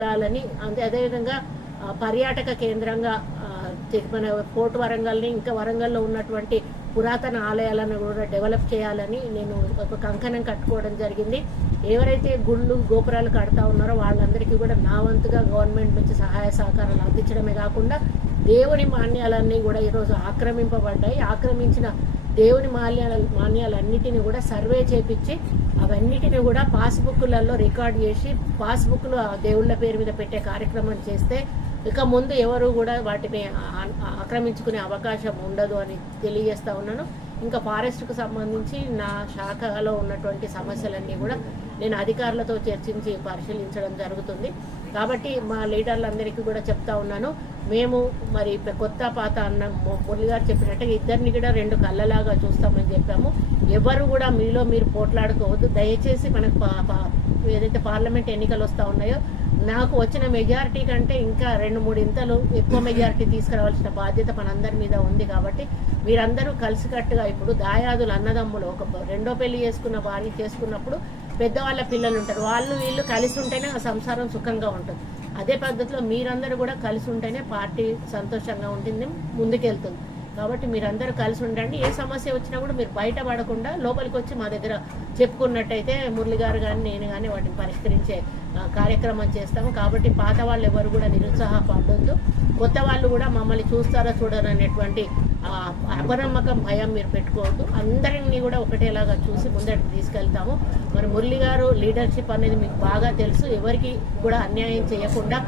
ఉండాలని అంతే అదేవిధంగా పర్యాటక కేంద్రంగా మన పోర్ట్ వరంగల్ని ఇంకా వరంగల్లో ఉన్నటువంటి పురాతన ఆలయాలను కూడా డెవలప్ చేయాలని నేను ఒక కంకణం కట్టుకోవడం జరిగింది. ఎవరైతే గుళ్ళు గోపురాలు కడతా ఉన్నారో వాళ్ళందరికీ కూడా నా వంతుగా గవర్నమెంట్ నుంచి సహాయ సహకారాలు అందించడమే కాకుండా దేవుని మాన్యాలన్నీ కూడా ఈరోజు ఆక్రమింపబడ్డాయి. ఆక్రమించిన దేవుని మాన్యాల మాన్యాలన్నిటిని కూడా సర్వే చేపించి అవన్నిటిని కూడా పాస్బుక్లలో రికార్డ్ చేసి పాస్బుక్లు దేవుళ్ళ పేరు మీద పెట్టే కార్యక్రమం చేస్తే ఇక ముందు ఎవరు కూడా వాటిని ఆక్రమించుకునే అవకాశం ఉండదు అని తెలియజేస్తా ఉన్నాను. ఇంకా ఫారెస్ట్కు సంబంధించి నా శాఖలో ఉన్నటువంటి సమస్యలన్నీ కూడా నేను అధికారులతో చర్చించి పరిశీలించడం జరుగుతుంది. కాబట్టి మా లీడర్లందరికీ కూడా చెప్తా ఉన్నాను. మేము మరి కొత్త పాత అన్న మురళి గారు చెప్పినట్టుగా ఇద్దరిని కూడా రెండు కళ్ళలాగా చూస్తామని చెప్పాము. ఎవరు కూడా మీలో మీరు పోట్లాడుకోవద్దు. దయచేసి మనకు పా- పా- ఏదైతే పార్లమెంట్ ఎన్నికలు వస్తూ ఉన్నాయో నాకు వచ్చిన మెజారిటీ కంటే ఇంకా రెండు మూడు ఇంతలు ఎక్కువ మెజారిటీ తీసుకురావాల్సిన బాధ్యత మనందరి మీద ఉంది కాబట్టి మీరందరూ కలిసికట్టుగా ఇప్పుడు దాయాదులు అన్నదమ్ములు ఒక రెండో పెళ్ళి చేసుకున్న భార్య చేసుకున్నప్పుడు పెద్దవాళ్ళ పిల్లలు ఉంటారు. వాళ్ళు వీళ్ళు కలిసి ఉంటేనే ఆ సంసారం సుఖంగా ఉంటుంది. అదే పద్ధతిలో మీరందరూ కూడా కలిసి ఉంటేనే పార్టీ సంతోషంగా ఉంటుంది ముందుకెళ్తుంది. కాబట్టి మీరందరూ కలిసి ఉండండి. ఏ సమస్య వచ్చినా కూడా మీరు బయటపడకుండా లోపలికి వచ్చి మా దగ్గర చెప్పుకున్నట్టయితే మురళి గారు కానీ నేను కానీ వాటిని పరిష్కరించే కార్యక్రమం చేస్తాము. కాబట్టి పాత వాళ్ళు ఎవరు కూడా నిరుత్సాహపడొద్దు. కొత్త వాళ్ళు కూడా మమ్మల్ని చూస్తారా చూడరు అనేటువంటి అపనమ్మకం భయం మీరు పెట్టుకోవద్దు అందరినీ కూడా ఒకటేలాగా చూసి ముందటికి తీసుకెళ్తాము. మరి మురళి గారు లీడర్షిప్ అనేది మీకు బాగా తెలుసు. ఎవరికి కూడా అన్యాయం చేయకుండా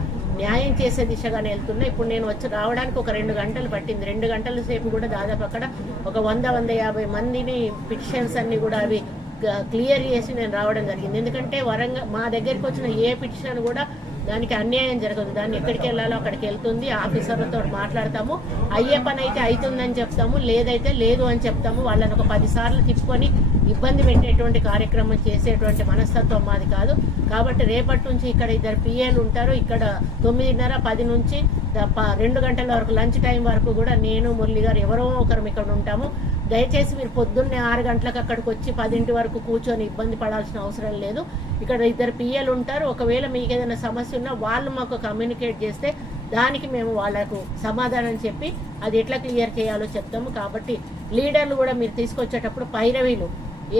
న్యాయం చేసే దిశగానే వెళ్తున్నా. ఇప్పుడు నేను వచ్చి రావడానికి ఒక రెండు గంటలు పట్టింది. రెండు గంటల సేపు కూడా దాదాపు అక్కడ ఒక వంద వంద యాభై మందిని పిటిషన్స్ అన్ని కూడా అవి క్లియర్ చేసి నేను రావడం జరిగింది. ఎందుకంటే వరంగల్ మా దగ్గరికి వచ్చిన ఏ పిటిషన్ కూడా దానికి అన్యాయం జరగదు. దాన్ని ఎక్కడికి వెళ్ళాలో అక్కడికి వెళ్తుంది. ఆఫీసర్లతో మాట్లాడతాము. అయ్యే పని అయితే అవుతుందని చెప్తాము. లేదైతే లేదు అని చెప్తాము. వాళ్ళని ఒక పదిసార్లు తిప్పుకొని ఇబ్బంది పెట్టేటువంటి కార్యక్రమం చేసేటువంటి మనస్తత్వం మాది కాదు. కాబట్టి రేపటి నుంచి ఇక్కడ ఇద్దరు పిఏలు ఉంటారు. ఇక్కడ తొమ్మిదిన్నర పది నుంచి ప- రెండు గంటల వరకు లంచ్ టైం వరకు కూడా నేను మురళి గారు ఎవరో ఒకరు ఇక్కడ ఉంటాము. దయచేసి మీరు పొద్దున్నే ఆరు గంటలకు అక్కడికి వచ్చి పదింటి వరకు కూర్చొని ఇబ్బంది పడాల్సిన అవసరం లేదు. ఇక్కడ ఇద్దరు పిఎలు ఉంటారు. ఒకవేళ మీకు ఏదైనా సమస్య ఉన్నా వాళ్ళు మాకు కమ్యూనికేట్ చేస్తే దానికి మేము వాళ్ళకు సమాధానం చెప్పి అది ఎట్లా క్లియర్ చేయాలో చెప్తాము. కాబట్టి లీడర్లు కూడా మీరు తీసుకొచ్చేటప్పుడు పైరవీలు.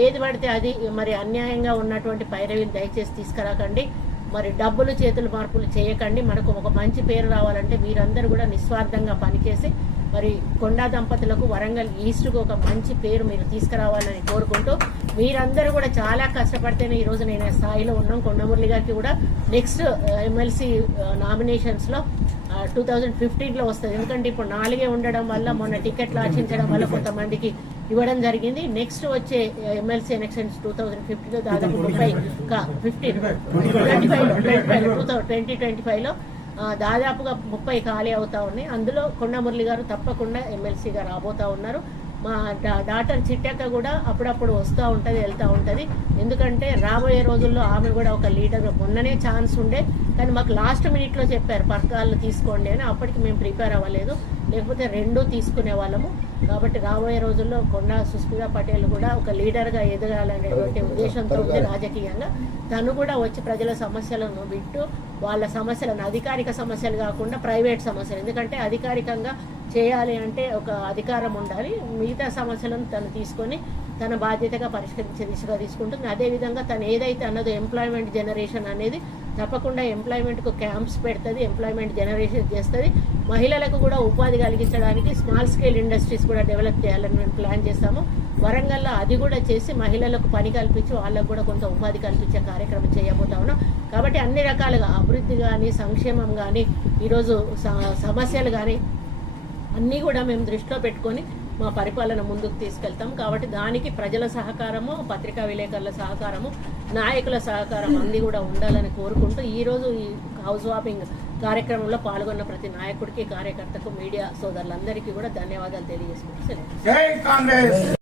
ఏది పడితే అది మరి అన్యాయంగా ఉన్నటువంటి పైరవీలు దయచేసి తీసుకురాకండి. మరి డబ్బులు చేతులు మార్పులు చేయకండి. మనకు ఒక మంచి పేరు రావాలంటే మీరందరూ కూడా నిస్వార్థంగా పనిచేసి మరి కొండా దంపతులకు వరంగల్ ఈస్ట్కు ఒక మంచి పేరు మీరు తీసుకురావాలని కోరుకుంటూ మీరందరూ కూడా చాలా కష్టపడితేనే ఈరోజు నేను స్థాయిలో ఉన్నాం. కొండమురళి గారికి కూడా నెక్స్ట్ ఎమ్మెల్సీ నామినేషన్స్లో టూ థౌజండ్ ఫిఫ్టీన్లో వస్తుంది. ఎందుకంటే ఇప్పుడు నాలుగే ఉండడం వల్ల మొన్న టికెట్లు ఆశించడం వల్ల కొంతమందికి ఇవ్వడం జరిగింది. నెక్స్ట్ వచ్చే ఎమ్మెల్సీ ఎలక్షన్స్ టూ థౌజండ్ ఫిఫ్టీలో దాదాపు ముప్పై fifteen twenty five. Twenty five two twenty twenty ఫైవ్లో దాదాపుగా ముప్పై ఖాళీ అవుతా ఉన్నాయి. అందులో కొండ మురళి గారు తప్పకుండా ఎమ్మెల్సీగా రాబోతా ఉన్నారు. మా డా- డాక్టర్ చిట్టక్క కూడా అప్పుడప్పుడు వస్తూ ఉంటుంది వెళ్తూ ఉంటుంది. ఎందుకంటే రాబోయే రోజుల్లో ఆమె కూడా ఒక లీడర్ మొన్ననే ఛాన్స్ ఉండే. కానీ మాకు లాస్ట్ మినిట్లో చెప్పారు పర్కాలు తీసుకోండి అని. అప్పటికి మేము ప్రిపేర్ అవ్వలేదు. లేకపోతే రెండూ తీసుకునే వాళ్ళము. కాబట్టి రాబోయే రోజుల్లో కొండా సుస్మితా పటేల్ కూడా ఒక లీడర్గా ఎదగాలనేటువంటి ఉద్దేశంతో ఉంది రాజకీయంగా తను కూడా వచ్చి ప్రజల సమస్యలను వింటూ వాళ్ళ సమస్యలను అధికారిక సమస్యలు కాకుండా ప్రైవేట్ సమస్యలు. ఎందుకంటే అధికారికంగా చేయాలి అంటే ఒక అధికారం ఉండాలి. మిగతా సమస్యలను తను తీసుకొని తన బాధ్యతగా పరిష్కరించే దిశగా తీసుకుంటుంది. అదేవిధంగా తను ఏదైతే అన్నదో ఎంప్లాయ్మెంట్ జనరేషన్ అనేది తప్పకుండా ఎంప్లాయ్మెంట్కు క్యాంప్స్ పెడుతుంది ఎంప్లాయ్మెంట్ జనరేషన్ చేస్తుంది. మహిళలకు కూడా ఉపాధి కలిగించడానికి స్మాల్ స్కేల్ ఇండస్ట్రీస్ కూడా డెవలప్ చేయాలని మేము ప్లాన్ చేస్తాము. వరంగల్లో అది కూడా చేసి మహిళలకు పని కల్పించి వాళ్ళకు కూడా కొంత ఉపాధి కల్పించే కార్యక్రమం చేయబోతా ఉన్నాం. కాబట్టి అన్ని రకాలుగా అభివృద్ధి కానీ సంక్షేమం కానీ ఈరోజు స- సమస్యలు కానీ అన్నీ కూడా మేము దృష్టిలో పెట్టుకొని మా పరిపాలన ముందుకు తీసుకెళ్తాం. కాబట్టి దానికి ప్రజల సహకారము పత్రికా విలేకరుల సహకారము నాయకుల సహకారం అన్ని కూడా ఉండాలని కోరుకుంటూ ఈరోజు ఈ హౌస్ వాపింగ్ కార్యక్రమంలో పాల్గొన్న ప్రతి నాయకుడికి కార్యకర్తకు మీడియా సోదరులందరికీ కూడా ధన్యవాదాలు తెలియజేసుకుంటూ